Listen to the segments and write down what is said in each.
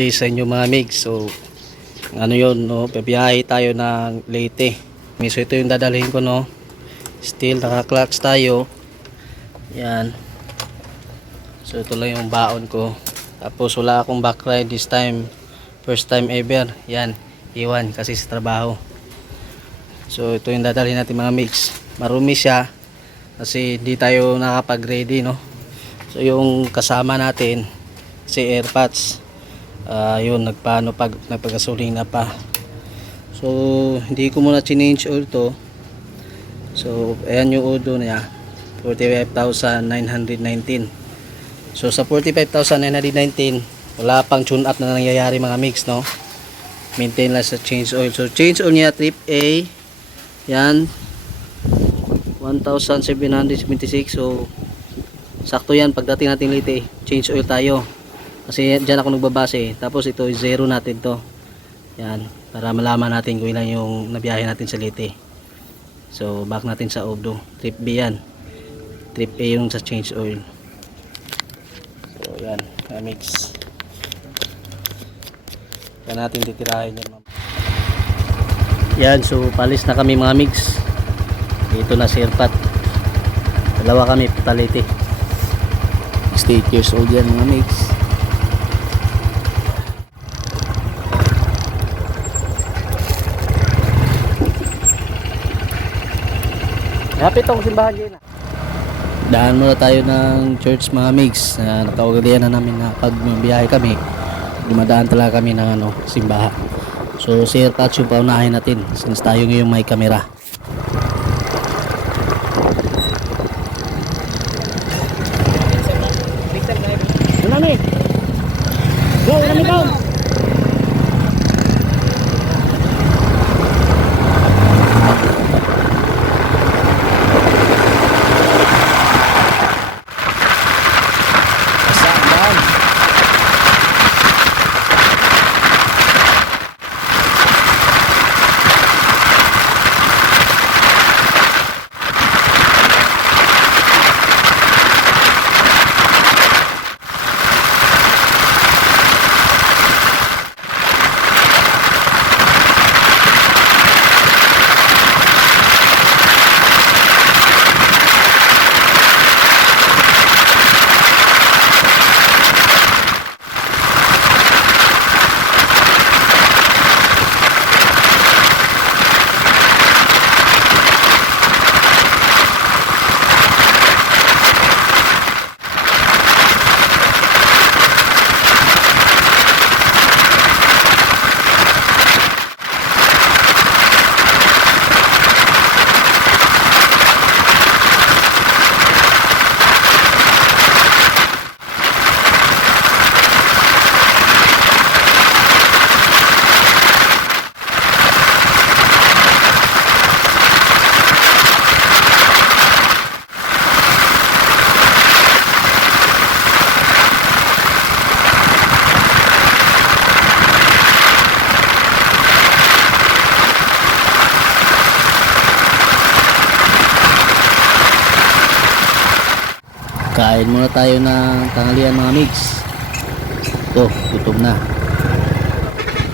Day sa inyo mga migs. So, ano yun, no? Pabiyahe tayo ng Leyte. So, ito yung dadalhin ko, no? Still, naka-clutch tayo. Yan. So, ito lang yung baon ko. Tapos, wala akong back ride this time. First time ever. Yan. Iwan kasi sa trabaho. So, ito yung dadalhin natin mga mix. Marumi siya. Kasi di tayo nakapag-ready, no? So, yung kasama natin, si AirPods. Ah, yun, nagpaano pag nagpagasolina pa. So, hindi ko muna change oil to. So, ayan yung odo niya. 45,919. So, sa 45,919, wala pang tune up na nangyayari mga mix, no? Maintain lang sa change oil. So, change oil niya, trip A. Yan. 1,776. So, sakto yan. Pagdating natin late, change oil tayo. Kasi dyan ako nagbabase. Tapos ito, zero natin to. Yan. Para malaman natin kung ilan yung nabiyahe natin sa late. So, back natin sa Obdo. Trip B yan. Trip A yung sa change oil. So, yan. Na-mix. Yan natin titirahin yan. Yan. So, palis na kami mga mix. Dito na si Irpat. Dalawa kami patalite. 68 years old yan mga mix. Kapit tong simbahan dyan. Daan muna tayo ng church mga migs na nakaugalian na namin na pag biyahe kami dumadaan talaga kami ng ano, simbahan. So si Airpods yung paunahin natin since tayo ngayon may kamera. Unami! Go! Unami down! Kasaan? Kain muna tayo ng tanghalian mga mix. Ito, gutom na.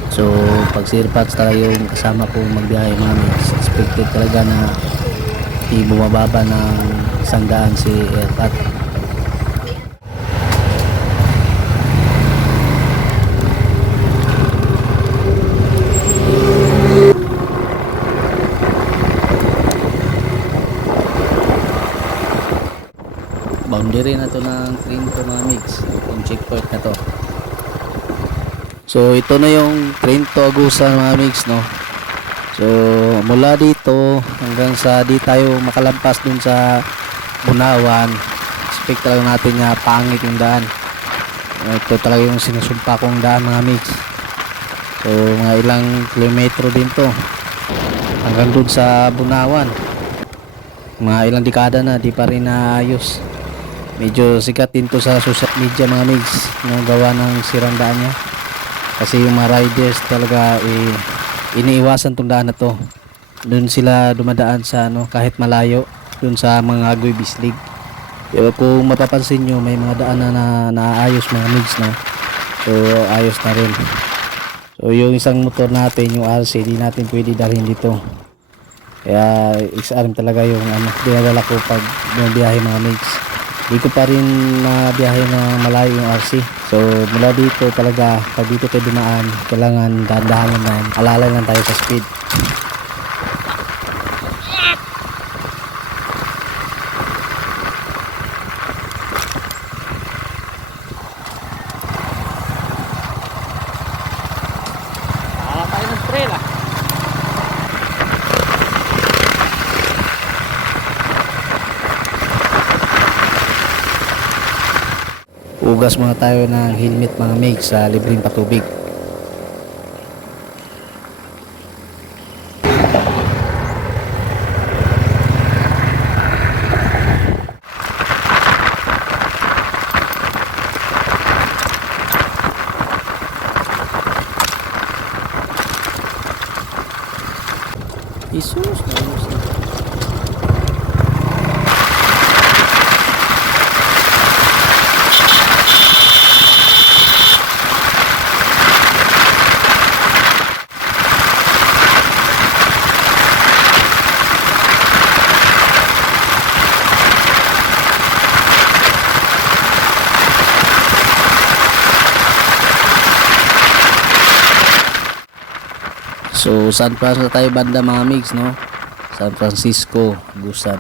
So, pag sirpats talaga yung kasama ko magbiyahe mga mix, expected talaga na di bumababa ng isang daan si Airpat. Boundary na to ng mga mix. Yung checkpoint na to. So ito na yung Trinto Agusan mga mix no? So mula dito hanggang sa di tayo makalampas dun sa Bunawan expect natin na pangit yung daan. Ito talaga yung sinusumpa kong daan mga mix. So mga ilang kilometro din to hanggang dun sa Bunawan. Mga ilang dekada na di pa rin naayos medyo sikat din to sa social media mga migs no gawa ng sirandaan niya kasi yung mga riders talaga eh, iniiwasan tong daan na to doon sila dumadaan sa ano kahit malayo doon sa mga agoy bislig Pero kung mapapansin nyo may mga daan na, na naayos mga migs no So ayos na rin. So yung isang motor natin, yung RC, di natin pwede dalhin dito. Kaya XRM talaga yung ano, dinadala ko pag biyahe mga mates. Di ko pa rin mabiyahe na malayo yung RC. So mula dito talaga, pag dito tayo dumaan, kailangan dahan-dahan lang, alalay lang tayo sa speed. Ah, tayo ng trail ah. Ugas muna tayo ng helmet mga make sa libreng patubig. Naubos na. So, San Francisco tayo banda mga mix, no? San Francisco, Busan.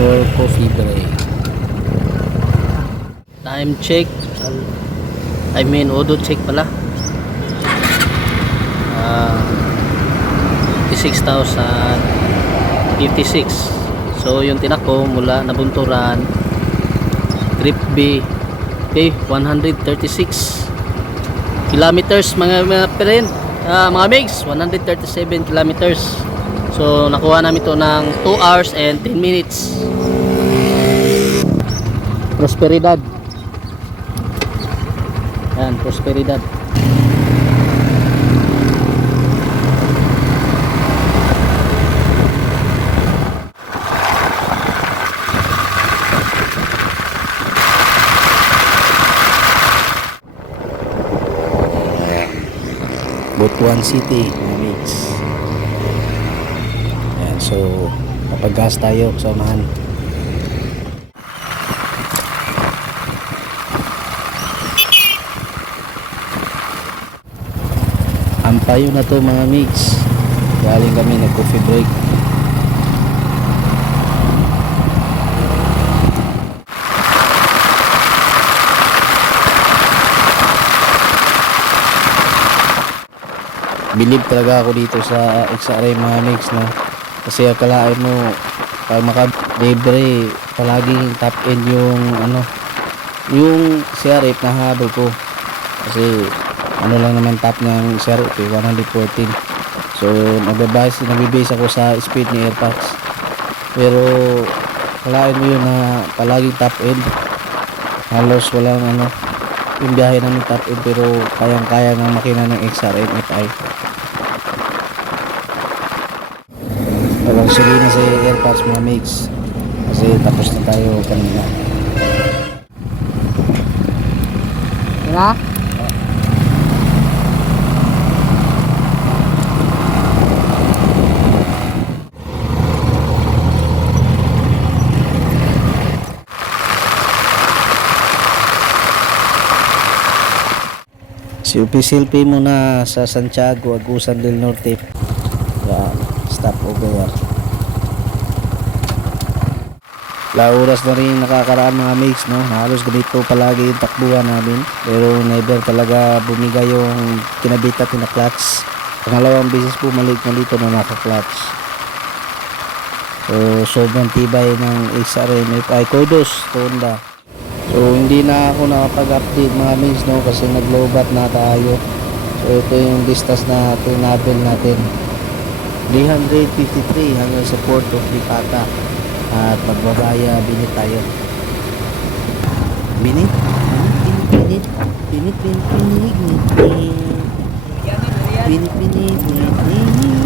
For coffee break. Time check. I mean, odo check pala. Ah, 56,056. So, yung tinako mula nabunturan, trip B, okay, 136 kilometers mga mga peren, ah, mga migs, 137 kilometers. So, nakuha namin to ng 2 hours and 10 minutes. Prosperidad. Yan, Prosperidad. Butuan City. Yan, so, mapag-gas tayo, samahan. Ampayo na to mga mix. Galing kami nag coffee break. Believe talaga ako dito sa XRM mga mix no. Kasi akalain mo pag maka-delivery palaging top end yung ano yung CRF na habol ko. Kasi ano lang naman top ng CRF eh, 114 so nagbabase nabibase ako sa speed ni Airpods. Pero kalain mo yun na palaging top end. Halos walang ano yung biyahe namin top end pero kayang kaya ng makina ng XRM FI walang suli na sa Airpods mga mates kasi tapos na tayo kanina Diba? Silpi-silpi muna sa Santiago, Agusan del Norte. Stop over. La oras na rin nakakaraan mga mates, no? Halos ganito palagi yung takbuhan namin. Pero never talaga bumigay yung kinabit at na clutch. pangalawang beses bumalik na dito na naka-clutch. So, sobrang tibay ng XRM ay kudos Honda. So, hindi na ako nakapag-update mga mins, no? Kasi nag-lowbat na tayo. So, ito yung distance na tinabel natin. 353 hanggang sa Port of Lipata. At magbabaya, binit tayo. Binit, binit, binit, binit. Binit, binit, binit, binit, binit, binit.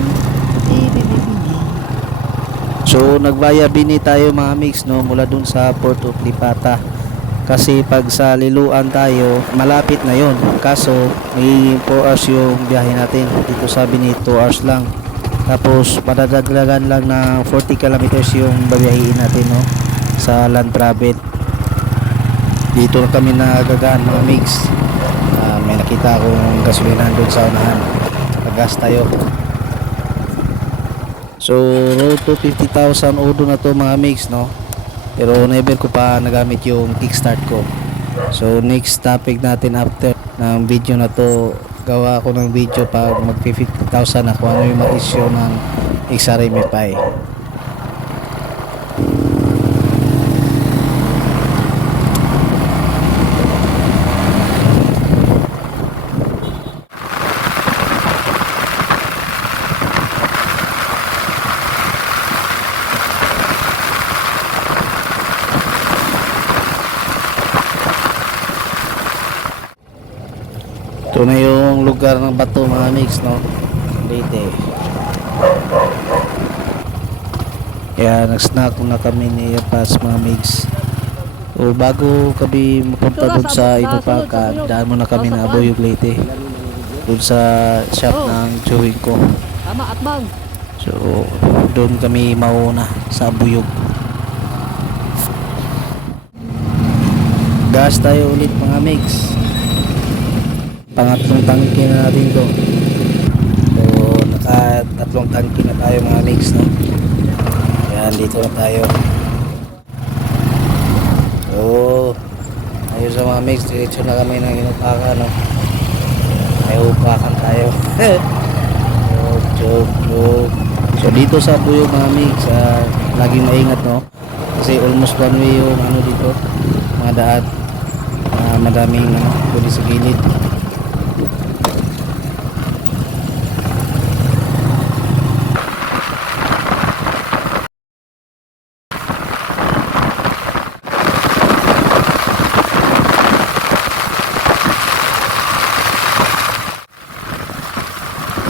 So nagbaya bini tayo mga mix no mula dun sa Port of Lipata. Kasi pag sa Liluan tayo, malapit na yon. Kaso may 4 hours yung biyahe natin. Dito sabi ni 2 hours lang. Tapos madadagdagan lang na 40 kilometers yung babiyahin natin no sa land travel. Dito na kami nagagaan mga mix. Ah, may nakita akong gasolinahan doon sa unahan. Pagas tayo. So, road to 50,000 odo na to mga mix, no? Pero never ko pa nagamit yung kickstart ko. So, next topic natin after ng video na to, gawa ako ng video pag mag 50,000 na kung ano yung ma-issue ng XRM Pi. Ito na yung lugar ng bato mga mix, no? Leyte. Kaya nag-snack na kami ni Pas mga mix. So bago kami mapunta doon sa Inupaca, daan muna kami na Aboyog Leyte. Doon sa shop ng chewing ko. Tama, atbang. So doon kami mauna sa Abuyog. Gas tayo ulit mga mix. Pangatlong tangke na natin to. So naka tatlong tangke na tayo mga mix no. Yan dito na tayo. So ayun sa mga mix, diretso na kami ng inupaka no. May upakan tayo. joke, joke, joke. So dito sa Buyog mga mix, ah, laging maingat no. Kasi almost one way yung ano dito, mga daan. Ah, madaming ano, sa gilid.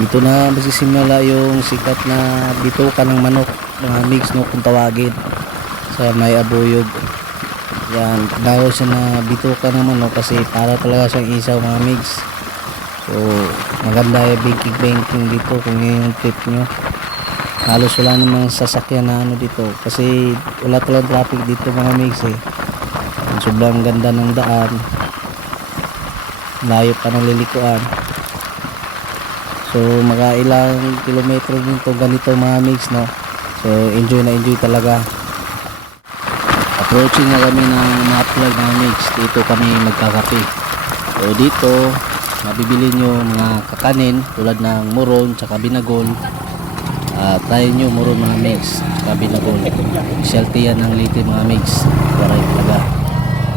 Dito na magsisimula yung sikat na bituka ng manok mga mix no kung tawagin sa may abuyog. Yan bawal siya na bituka ng manok kasi para talaga siyang isaw mga mix. So maganda yung banking banking dito kung yun yung trip nyo. Halos wala namang sasakyan na ano dito kasi wala talagang traffic dito mga mix eh. Sobrang ganda ng daan. Layo pa ng lilikuan So mga ilang kilometro din to ganito mga mix no. So enjoy na enjoy talaga. Approaching na kami ng mga plug mga mix. Dito kami magkakape. So dito mabibili nyo mga kakanin tulad ng muron tsaka binagol. Uh, tayo nyo muron mga mix tsaka binagol. Specialty yan ng Leyte mga mix. Waray talaga.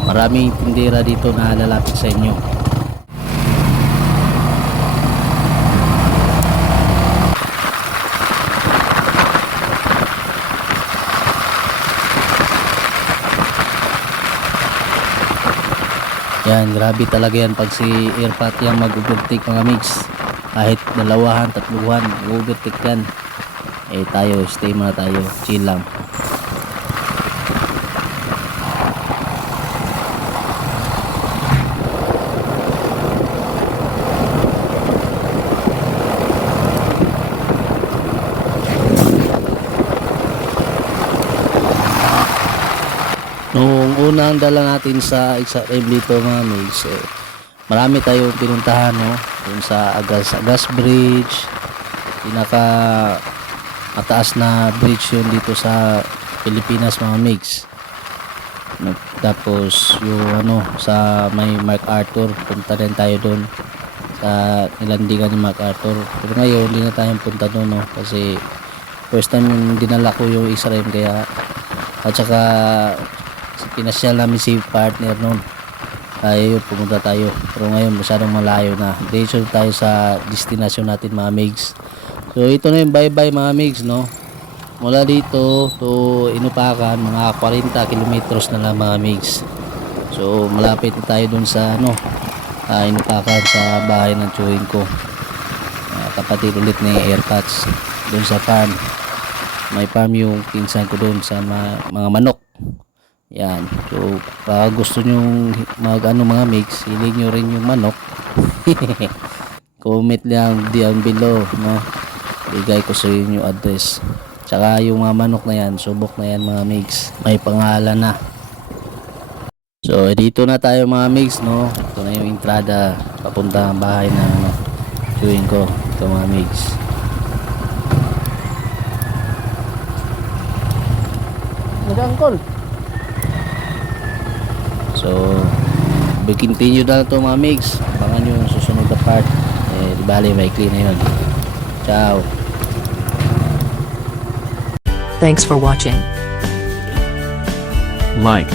Maraming tindera dito na lalapit sa inyo. Yan, grabe talaga yan pag si Airpat yung mag-overtake mga mix. Kahit dalawahan, tatluhan, overtake yan. Eh tayo, stay muna tayo, chill lang. Noong unang dala natin sa XRM dito mga mates, eh, marami tayong pinuntahan no? Yung sa Agas, Agas Bridge, pinaka mataas na bridge yun dito sa Pilipinas mga mates. Tapos yung ano sa may Mark Arthur, punta rin tayo doon sa nilandigan ni MacArthur. Pero ngayon, hindi na tayong punta doon, no? Kasi first time yung dinala ko yung Israel kaya at saka pinasyal namin si partner noon. Yun, pumunta tayo. Pero ngayon, masyadong malayo na. Diretso tayo sa destination natin, mga migs. So, ito na yung bye-bye, mga migs, no? Mula dito to Inupakan, mga 40 kilometers na lang, mga migs. So, malapit na tayo dun sa, ano, uh, Inupakan sa bahay ng chewing ko. Ah, kapatid ulit ni Airpods dun sa farm. May farm yung pinsan ko dun sa ma- mga manok. Yan. So, baka gusto nyo mag ano mga mix, hiling nyo rin yung manok. Comment lang diyan below, no? Bigay ko sa inyo address. Tsaka yung mga manok na yan, subok na yan mga mix. May pangalan na. So, dito na tayo mga mix, no? Ito na yung entrada papunta ang bahay na ano, chewing ko. Ito mga mix. Nag-angkol. So, we continue na to mga mix. Abangan nyo yung susunod na part. Eh, di bali, may clean na yun. Ciao. Thanks for watching. like,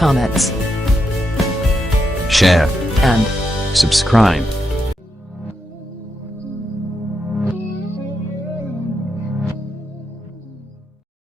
Comments share, and subscribe.